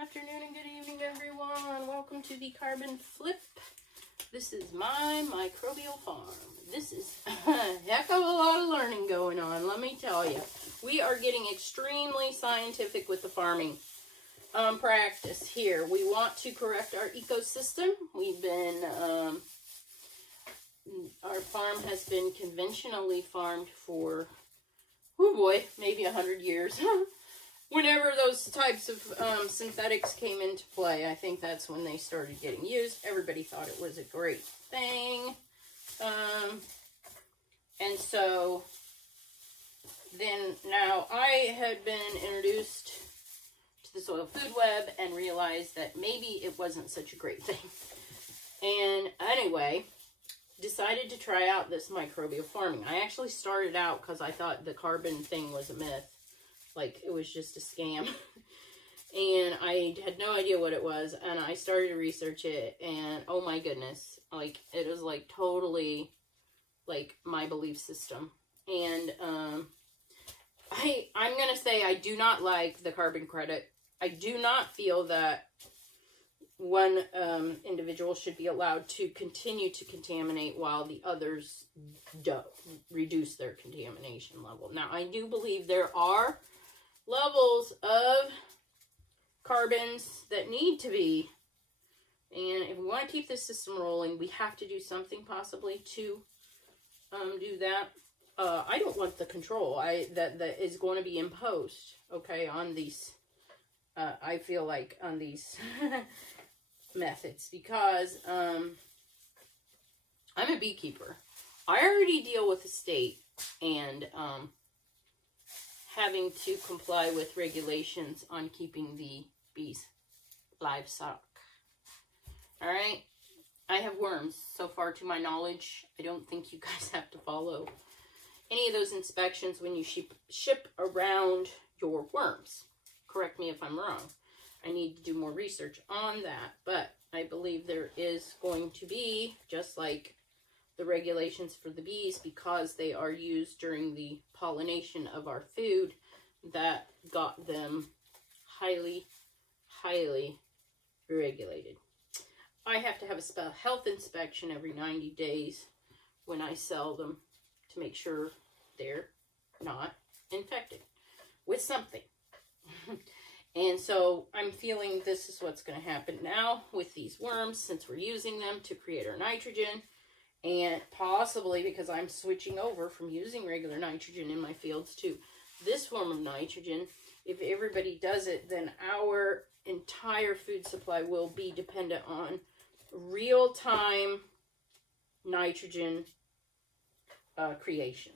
afternoon, and good evening, everyone. Welcome to the Carbon Flip. This is my microbial farm. This is a heck of a lot of learning going on, let me tell you. We are getting extremely scientific with the farming practice here. We want to correct our ecosystem. We've been, our farm has been conventionally farmed for, oh boy, maybe 100 years. Whenever those types of synthetics came into play, I think that's when they started getting used. Everybody thought it was a great thing. And so then now I had been introduced to the soil food web and realized that maybe it wasn't such a great thing. And anyway, decided to try out this microbial farming. I actually started out because I thought the carbon thing was a myth. Like, it was just a scam. And I had no idea what it was. And I started to research it. And, oh my goodness. Like, it was, like, totally, like, my belief system. And, I'm going to say I do not like the carbon credit. I do not feel that one individual should be allowed to continue to contaminate while the others don't reduce their contamination level. Now, I do believe there are levels of carbons that need to be, and if we want to keep this system rolling, we have to do something possibly to do that. I don't want the control that is going to be imposed, okay, on these, I feel like on these methods, because I'm a beekeeper. I already deal with the state and having to comply with regulations on keeping the bees livestock. Alright? I have worms. So far, to my knowledge, I don't think you guys have to follow any of those inspections when you ship around your worms. Correct me if I'm wrong. I need to do more research on that. But I believe there is going to be, just like the regulations for the bees, because they are used during the pollination of our food, that got them highly, highly regulated. I have to have a health inspection every 90 days when I sell them to make sure they're not infected with something. And so I'm feeling this is what's going to happen now with these worms, since we're using them to create our nitrogen. And possibly because I'm switching over from using regular nitrogen in my fields to this form of nitrogen. If everybody does it, then our entire food supply will be dependent on real-time nitrogen creation.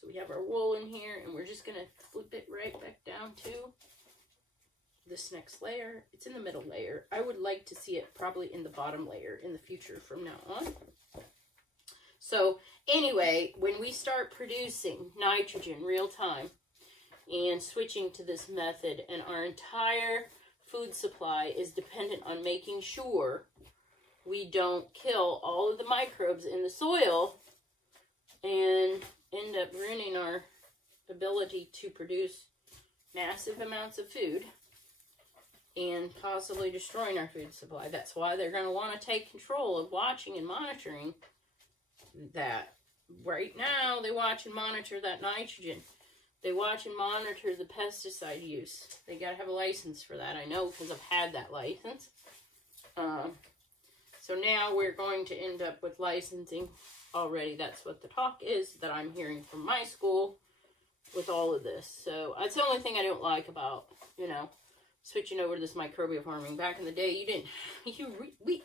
So we have our wool in here, and we're just going to flip it right back down to this next layer. It's in the middle layer. I would like to see it probably in the bottom layer in the future from now on. So anyway, when we start producing nitrogen real time and switching to this method, and our entire food supply is dependent on making sure we don't kill all of the microbes in the soil and end up ruining our ability to produce massive amounts of food and possibly destroying our food supply. That's why they're going to want to take control of watching and monitoring that. Right now, they watch and monitor that nitrogen. They watch and monitor the pesticide use. They got to have a license for that. I know because I've had that license. So now we're going to end up with licensing already. That's what the talk is that I'm hearing from my school with all of this. So that's the only thing I don't like about, you know, switching over to this microbial farming. Back in the day, you didn't,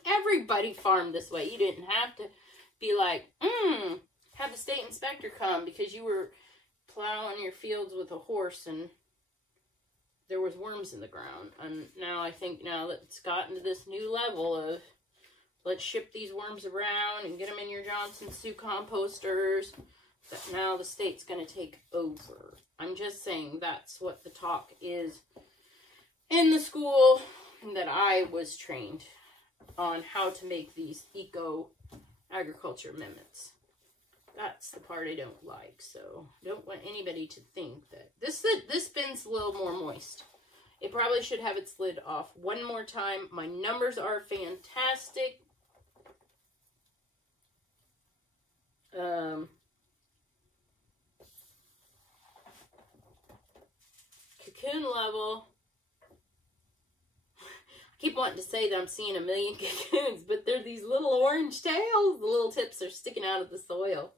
everybody farmed this way. You didn't have to be like, have the state inspector come because you were plowing your fields with a horse and there was worms in the ground. And now I think now that it's gotten to this new level of, let's ship these worms around and get them in your Johnson Sioux composters, that now the state's going to take over. I'm just saying that's what the talk is in the school that I was trained on, how to make these agriculture amendments. That's the part I don't like. So don't want anybody to think that this bin's a little more moist. It probably should have its lid off. One more time. My numbers are fantastic. Cocoon level. I keep wanting to say that I'm seeing a million cocoons, but they're these little orange tails. The little tips are sticking out of the soil.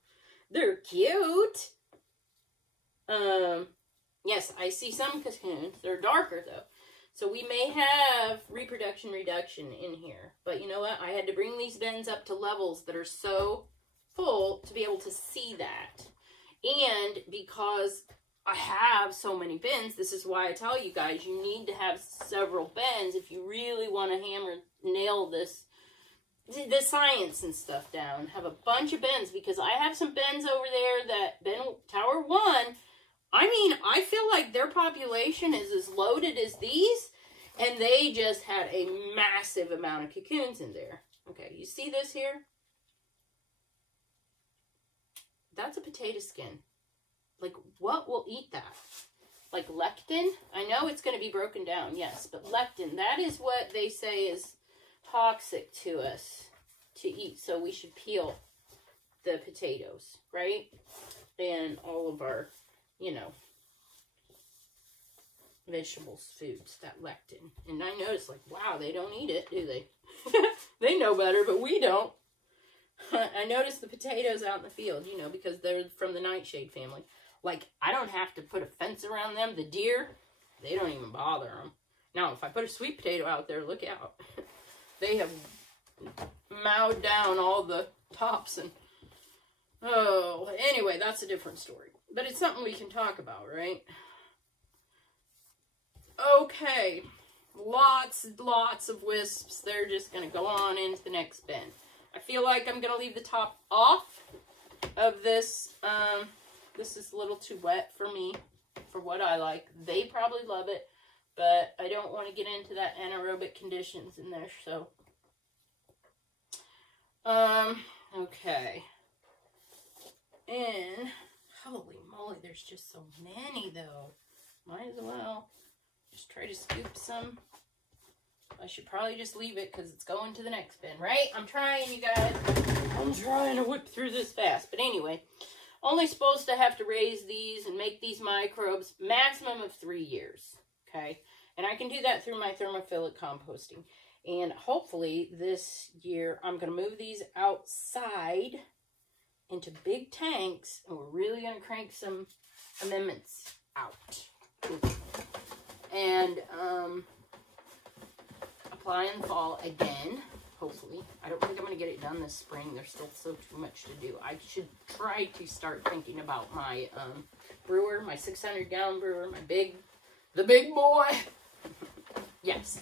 They're cute. Yes, I see some cocoons. They're darker, though. So we may have reproduction reduction in here. But you know what? I had to bring these bins up to levels that are so full to be able to see that. And because I have so many bins, this is why I tell you guys, you need to have several bins if you really want to nail this, the science and stuff down. Have a bunch of bins, because I have some bins over there that bin Tower 1, I mean, I feel like their population is as loaded as these, and they just had a massive amount of cocoons in there. Okay, you see this here? That's a potato skin. Like, what will eat that? Like lectin? I know it's going to be broken down, yes, but lectin, that is what they say is toxic to us to eat, so we should peel the potatoes, right? And all of our, you know, vegetables, foods, that lectin. And I noticed, like, wow, they don't eat it, do they? They know better, but we don't. I noticed the potatoes out in the field, you know, because they're from the nightshade family. Like, I don't have to put a fence around them. The deer, they don't even bother them. Now, if I put a sweet potato out there, look out. They have mowed down all the tops and... Oh, anyway, that's a different story. But it's something we can talk about, right? Okay. Lots of wisps. They're just going to go on into the next bin. I feel like I'm going to leave the top off of this. This is a little too wet for me, for what I like. They probably love it, but I don't want to get into that anaerobic conditions in there, so. Okay. And, holy moly, there's just so many, though. Might as well just try to scoop some. I should probably just leave it because it's going to the next bin, right? I'm trying, you guys. I'm trying to whip through this fast. But anyway, only supposed to have to raise these and make these microbes maximum of 3 years, okay? And I can do that through my thermophilic composting. And hopefully this year I'm going to move these outside into big tanks, and we're really going to crank some amendments out. And apply in the fall again, hopefully. I don't think I'm going to get it done this spring. There's still so too much to do. I should try to start thinking about my brewer, my 600-gallon brewer, the big boy. Yes.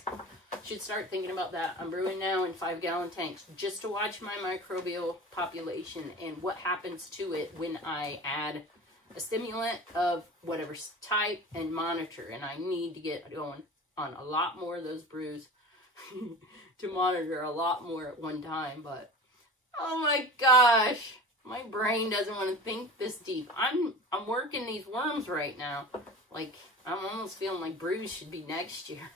Should start thinking about that. I'm brewing now in 5-gallon tanks just to watch my microbial population and what happens to it when I add a stimulant of whatever type and monitor. And I need to get going on a lot more of those brews to monitor a lot more at one time. But oh my gosh, my brain doesn't want to think this deep. I'm working these worms right now. Like, I'm almost feeling like brews should be next year.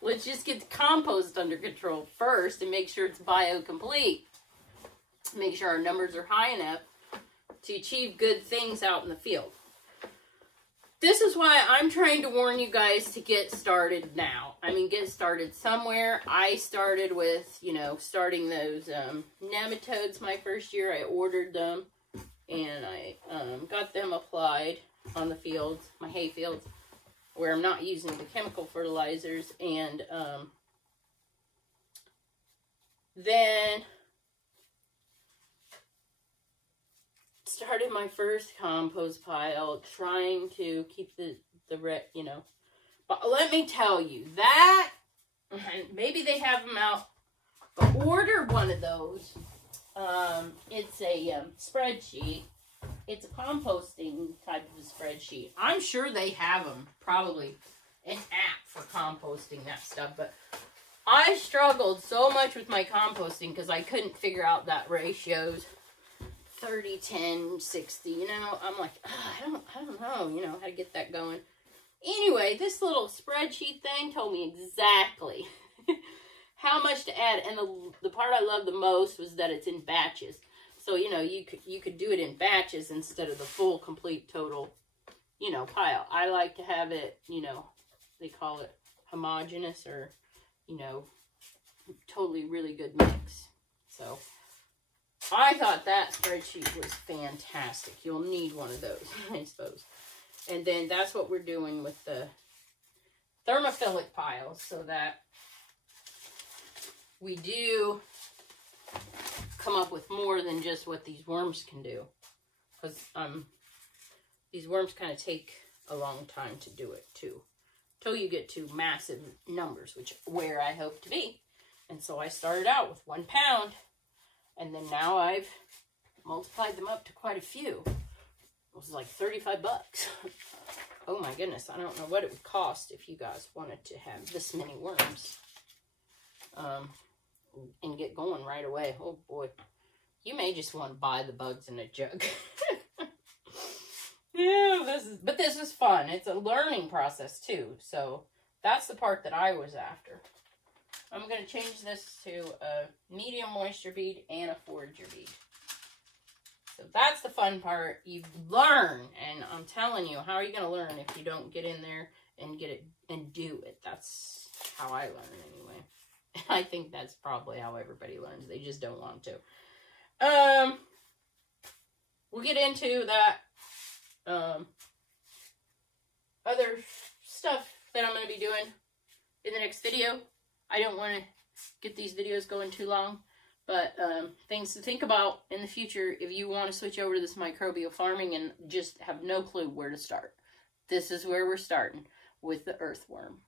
Let's just get the compost under control first and make sure it's biocomplete. Make sure our numbers are high enough to achieve good things out in the field. This is why I'm trying to warn you guys to get started now. I mean, get started somewhere. I started with, you know, starting those nematodes my first year. I ordered them, and I got them applied on the fields, my hay fields, where I'm not using the chemical fertilizers. And then started my first compost pile, trying to keep the you know. But let me tell you, that, maybe they have them out, but order one of those. It's a spreadsheet. It's a composting type of a spreadsheet. I'm sure they have them, probably an app for composting that stuff, but I struggled so much with my composting because I couldn't figure out that ratios. 30, 10, 60, you know, I'm like, I don't know, you know, how to get that going. Anyway, anyway, this little spreadsheet thing told me exactly how much to add. And the part I love the most was that it's in batches. So, you know, you could do it in batches instead of the full, complete, total, you know, pile. I like to have it, you know, they call it homogeneous, or, you know, totally really good mix. So I thought that spreadsheet was fantastic. You'll need one of those, I suppose. And then that's what we're doing with the thermophilic piles, so that we do come up with more than just what these worms can do. Because these worms kind of take a long time to do it too. Till you get to massive numbers, which where I hope to be. And so I started out with 1 pound, and then now I've multiplied them up to quite a few. It was like 35 bucks. Oh my goodness, I don't know what it would cost if you guys wanted to have this many worms. And get going right away. Oh boy. You may just want to buy the bugs in a jug. Yeah, this is fun. It's a learning process too. So that's the part that I was after. I'm going to change this to a medium moisture bead and a forager bead. So that's the fun part. You learn, and I'm telling you, how are you going to learn if you don't get in there and get it and do it? That's how I learn anyway. I think that's probably how everybody learns. They just don't want to. We'll get into that other stuff that I'm going to be doing in the next video. I don't want to get these videos going too long, but things to think about in the future if you want to switch over to this microbial farming and just have no clue where to start. This is where we're starting, with the earthworm.